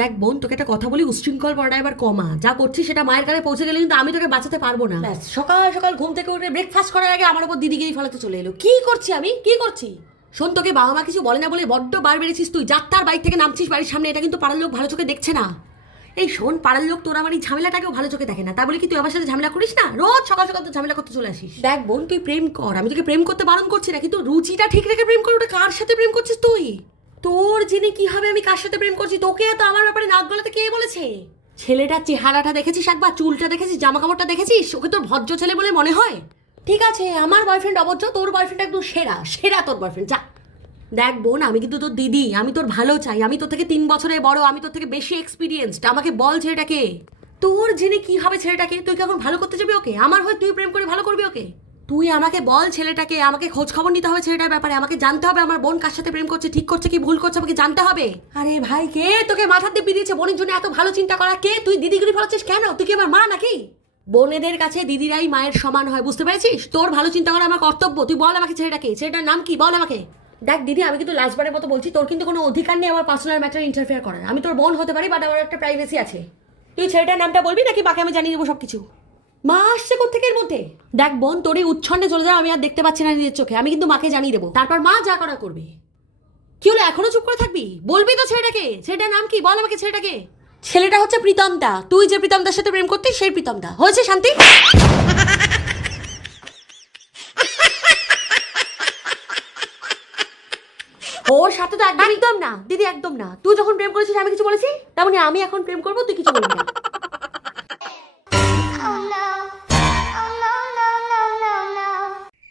দেখ বোন, তোকে একটা কথা বলি, উচ্ছৃঙ্খল পড়া এবার কমা। যা করছিস সেটা মায়ের কাছে পৌঁছে গেলে কিন্তু আমি তোকে বাঁচাতে পারবো না। ব্যাস, সকাল সকাল ঘুম থেকে উঠে ব্রেকফাস্ট করার আগে আমার উপর দিদিগিরি ফেলাতে চলে এলো। কি করছি আমি, কি করছি? শোন, তোকে বাবা মা কিছু বলে না বলে বড্ড বার বেড়েছিস তুই। যাত্রার বাইক থেকে নামছিস বাড়ির সামনে, এটা কিন্তু পাড়ার লোক ভালো চোখে দেখছে না। এই শোন, পাড়ার লোক তোর আমার এই ঝামেলাটাকেও ভালো চোখে দেখে না। তা বলে কি তুই আমার সাথে ঝামেলা করিস না? রোজ সকাল সকাল তো ঝামেলা করতে চলে আসিস। দেখ বোন, তুই প্রেম কর, আমি তোকে প্রেম করতে বারণ করছি না, কিন্তু রুচিটা ঠিক রেখে প্রেম কর। ওটা কার সাথে প্রেম করছিস তুই? তোর জেনে কি হবে আমি কার সাথে প্রেম করছি? তোকে এত আমার ব্যাপারে নাক গলাতে কে বলেছে? ছেলেটার চেহারাটা দেখেছিস একবার? চুলটা দেখেছিস? জামা কাপড়টা দেখেছিস? ওকে তোর ভদ্র ছেলে বলে মনে হয়? ঠিক আছে, আমার বয়ফ্রেন্ড অভদ্র, তোর বয়ফ্রেন্ড একদম সেরা সেরা তোর বয়ফ্রেন্ড। যা। দেখ বোন, আমি কিন্তু তোর দিদি, আমি তোর ভালো চাই। আমি তোর থেকে 3 বছরের বড়, আমি তোর থেকে বেশি এক্সপিরিয়েন্সড। আমাকে বল ছেলেটাকে। তোর জেনে কি হবে ছেলেটাকে? তুই কি এখন ভালো করতে যাবি ওকে? আমার হয় তুই প্রেম করে ভালো করবি ওকে? তুই আমাকে বল ছেলেটাকে। আমাকে খোঁজ খবর নিতে হবে ছেলেটার ব্যাপারে। আমাকে জানতে হবে আমার বোন কার সাথে প্রেম করছে, ঠিক করছে কি ভুল করছে, আমাকে জানতে হবে। আরে ভাই, কে তোকে মাথা দিব্যি দিয়েছে বোনের জন্য এত ভালো চিন্তা করা? কে? তুই দিদিগিরি ফেলাচ্ছিস কেন? তুই কি আমার মা নাকি? বোনেদের কাছে দিদিরাই মায়ের সমান হয়, বুঝতে পেরেছিস? তোর ভালো চিন্তা করা আমার কর্তব্য। তুই বল আমাকে ছেলেটাকে, ছেলেটার নাম কি বল আমাকে। দেখ দিদি, আমি কিন্তু লাস্টবারের মতো বলছি, তোর কিন্তু কোনো অধিকার নেই আমার পার্সোনাল ম্যাটারে ইন্টারফেয়ার করার। আমি তোর বোন হতে পারি, বাট আমার একটা প্রাইভেসি আছে। তুই ছেলেটার নামটা বলবি নাকি মাকে আমি জানিয়ে দেবো সবকিছু? মা আসছে কোত্থেকে এর মধ্যে? দেখ বোন, তোর এই উচ্ছন্নে চলে যাও, আমি আর দেখতে পাচ্ছি না নিজের চোখে। আমি কিন্তু মাকে জানিয়ে দেবো, তারপর মা যা করা করবে। কি হলো, এখনো চুপ করে থাকবি? বলবি তো ছেলেটাকে। ছেলেটার নাম কি বল আমাকে ছেলেটাকে। ছেলেটা হচ্ছে প্রীতমদা। তুই যে প্রীতমদার সাথে প্রেম করতিস সেই প্রীতমদা। হয়েছে শান্তি? ওর সাথে তো একদম না দিদি, একদম না। তুই যখন প্রেম করেছিস আমি কিছু বলেছি? তেমনি আমি এখন প্রেম করবো, তুই কিছু বলবি না।